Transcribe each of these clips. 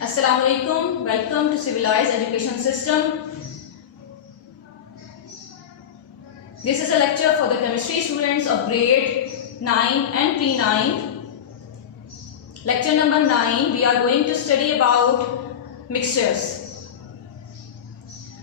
Assalamualaikum. Welcome to Civilized Education System. This is a lecture for the chemistry students of grade 9 and pre-9. Lecture number 9, we are going to study about mixtures.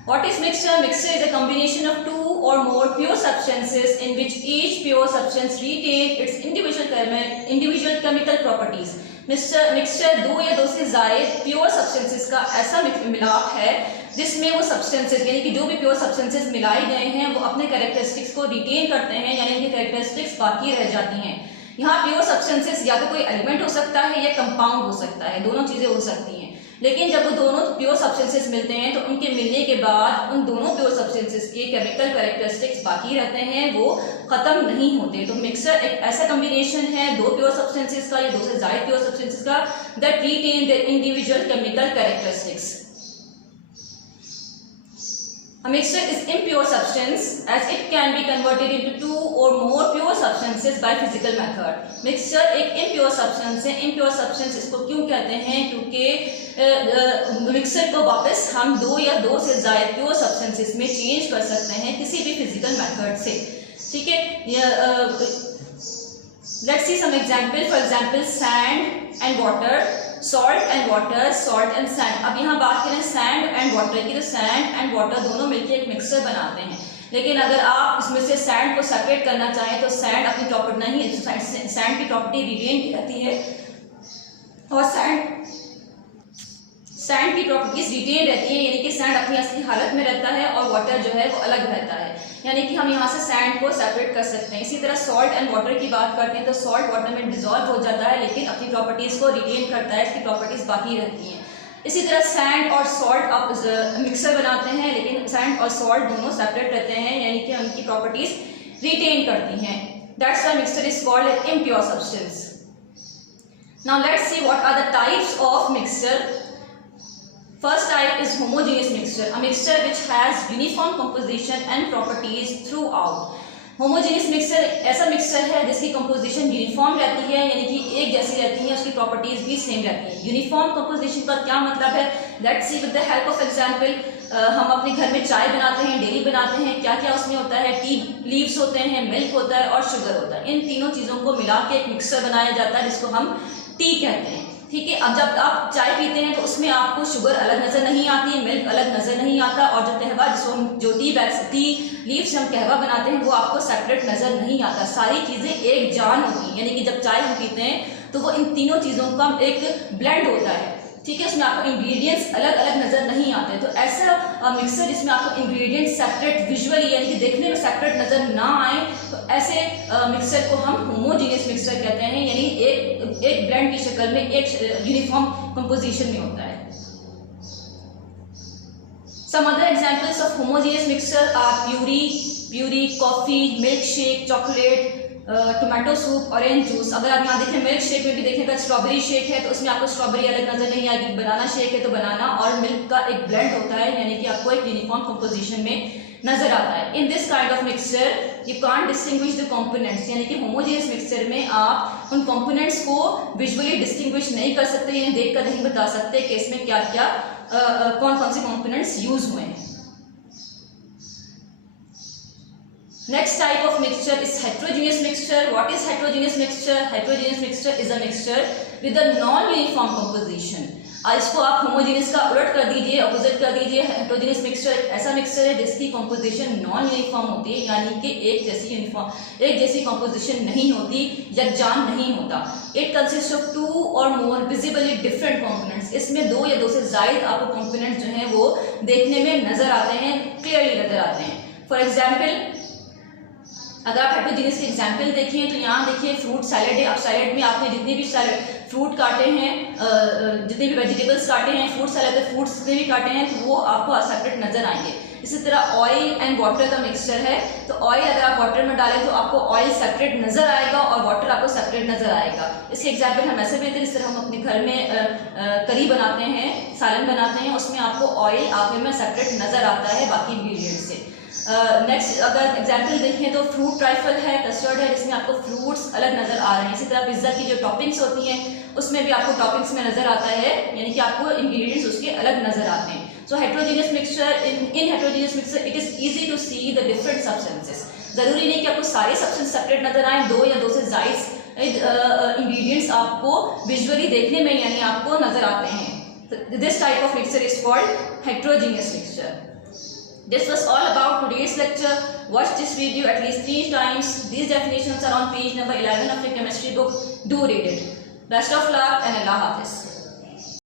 What is mixture? Mixture is a combination of two or more pure substances in which each pure substance retains its individual chemical properties. Mixture दो या दो से ज़ायद pure substances का ऐसा मिलाप है जिसमें वो सब्सटेंसेस यानी कि जो भी प्योर सब्सटेंसेस मिलाए गए हैं वो अपने कैरेक्टरिस्टिक्स को रिटेन करते हैं, यानी इनकी कैरेक्टरिस्टिक्स बाकी रह जाती हैं। यहाँ प्योर सब्सटेंसेस या तो कोई एलिमेंट हो सकता है या कंपाउंड हो सकता है, दोनों चीज़ें हो सकती हैं। लेकिन जब वो दोनों प्योर सब्सटेंसेस मिलते हैं तो उनके मिलने के बाद उन दोनों प्योर सब्सटेंसेस के केमिकल कैरेक्टरिस्टिक्स बाकी रहते हैं, वो खत्म नहीं होते। तो मिक्सर एक ऐसा कॉम्बिनेशन है दो प्योर सब्सटेंसेस का या दो से ज्यादा प्योर सब्सटेंसेस का that retain their individual chemical characteristics. A mixture is impure substance as it can be converted into two or more pure substances by physical method. Mixture एक impure substance है। impure substance इसको क्यों कहते हैं? क्योंकि mixer को वापस हम दो या दो से ज्यादा प्योर सब्सटेंसेस में चेंज कर सकते हैं किसी भी फिजिकल मेथड से। ठीक है, let's see some example. For example, sand and water, salt and water, salt and sand. अब यहाँ बात करें sand and water की, तो sand and water दोनों मिलकर एक मिक्सर बनाते हैं। लेकिन अगर आप इसमें से sand को सेपरेट करना चाहें तो sand अपनी प्रॉपर्टी नहीं, sand की प्रॉपर्टी रिटेन रहती है और सैंड की प्रॉपर्टीज रिटेन रहती है, यानी कि सैंड अपनी असली हालत में रहता है और वाटर जो है वो अलग रहता है, यानी कि हम यहाँ से सैंड को सेपरेट कर सकते हैं। इसी तरह सॉल्ट एंड वाटर की बात करते हैं तो सॉल्ट वाटर में डिजॉल्व हो जाता है लेकिन अपनी प्रॉपर्टीज को रिटेन करता है, इसकी प्रॉपर्टीज बाकी रहती हैं। इसी तरह सैंड और सॉल्ट आप मिक्सर बनाते हैं लेकिन सैंड और सॉल्ट दोनों सेपरेट रहते हैं, यानी कि उनकी प्रॉपर्टीज रिटेन करती हैं। That's why mixture is called an impure substance. Now let's see what are the types of mixture. First type is homogeneous mixture, a mixture which has uniform composition and properties throughout. Homogeneous mixture ऐसा mixture है जिसकी composition uniform रहती है, यानी कि एक जैसी रहती है, उसकी प्रॉपर्टीज भी सेम रहती है। यूनिफॉर्म कंपोजिशन का क्या मतलब है? Let's see with the help of example. हम अपने घर में चाय बनाते हैं, डेली बनाते हैं, क्या क्या उसमें होता है? टी लीव्स होते हैं, मिल्क होता है और शुगर होता है। इन तीनों चीज़ों को मिला के एक मिक्सचर बनाया जाता है जिसको हम टी कहते हैं। ठीक है, अब जब आप चाय पीते हैं तो उसमें आपको शुगर अलग नजर नहीं आती, मिल्क अलग नजर नहीं आता, और जो कहवा जिसको हम जो टी लीव्स से हम कहवा बनाते हैं वो आपको सेपरेट नजर नहीं आता। सारी चीजें एक जान होती हैं, यानी कि जब चाय हम पीते हैं तो वो इन तीनों चीजों का एक ब्लेंड होता है। ठीक है, उसमें आपको इंग्रेडिएंट्स अलग अलग नजर नहीं आते। तो ऐसा मिक्सर जिसमें आपको इंग्रेडिएंट्स सेपरेट विजुअली यानी कि देखने में सेपरेट नजर ना आए, तो ऐसे मिक्सर को हम होमोजेनियस मिक्सर कहते हैं, यानी एक ब्लेंड की शक्ल में एक यूनिफॉर्म कंपोजिशन में होता है। Some other examples of homogeneous mixture are puree, coffee, milk shake, chocolate, tomato soup, orange juice. अगर आप यहाँ देखें मिल्क शेक में भी देखेंगे, स्ट्रॉबेरी शेक है तो उसमें आपको स्ट्रॉबेरी अलग नजर नहीं आएगी, बनाना शेक है तो बनाना और मिल्क का एक ब्लेंड होता है, यानी कि आपको एक यूनिफॉर्म कंपोजिशन में नजर आता है। In this kind of mixture you can't distinguish the components, यानी कि होमोजेनियस मिक्सचर में आप उन कंपोनेंट्स को विजुअली डिस्टिंग्विश नहीं कर सकते, यानी देखकर नहीं बता सकते कि इसमें क्या क्या कौन कौन से कंपोनेंट्स यूज हुए हैं। Next type of mixture is heterogeneous mixture. What is heterogeneous mixture? Heterogeneous mixture is a mixture with a non-uniform composition. इसको आप होमोजेनियस का उलट कर दीजिए, अपोजिट कर दीजिए। हेटेरोजेनियस मिक्सचर एक ऐसा मिक्सचर है जिसकी कंपोजिशन नॉन यूनिफॉर्म होती है, यानी कि एक जैसी कंपोजिशन नहीं होती, यकजान नहीं होता। इट कंसिस्ट ऑफ टू और मोर विजिबली डिफरेंट कंपोनेंट्स। इसमें दो या दो से ज्यादा आपको कंपोनेंट्स जो हैं वो देखने में नजर आते हैं, क्लियरली नजर आते हैं। फॉर एग्जाम्पल, अगर आप हेटेरोजेनियस के एग्जाम्पल देखें तो यहाँ देखिए फ्रूट सैलेड है। अब सैलेड में आपने जितने भी फ्रूट काटे हैं, जितने भी वेजिटेबल्स काटे हैं, फ्रूट सैलेड में फ्रूट्स जितने भी काटे हैं तो वो आपको सेपरेट नजर आएंगे। इसी तरह ऑयल एंड वाटर का मिक्सचर है, तो ऑयल अगर आप वाटर में डालें तो आपको ऑयल सेपरेट नजर आएगा और वाटर आपको सेपरेट नजर आएगा। इसके एग्जाम्पल हम ऐसे देते हैं, जिस तरह हम अपने घर में करी बनाते हैं, सालन बनाते हैं, उसमें आपको ऑयल आगे में सेपरेट नजर आता है बाकी इंग्रेडिएंट से। नेक्स्ट अगर एग्जाम्पल देखें तो फ्रूट ट्राइफल है, कस्टर्ड है, जिसमें आपको फ्रूट्स अलग नज़र आ रहे हैं। इसी तरह पिज्ज़ा की जो टॉपिंग्स होती हैं उसमें भी आपको टॉपिंग्स में नज़र आता है, यानी कि आपको इंग्रेडिएंट्स उसके अलग नज़र आते हैं। So heterogeneous mixture, in heterogeneous mixture it is easy to see the different substances. ज़रूरी नहीं कि आपको सारे सब्सटेंस सेपरेट नजर आए, दो या दो से ज़ायद इंग्रेडिएंट्स आपको विजुअली देखने में यानी आपको नजर आते हैं। This type of mixture is called heterogeneous mixture. This was all about today's lecture. Watch this video at least 3 times. These definitions are on page number 11 of your chemistry book. Do read it. Best of luck and Allah Hafiz.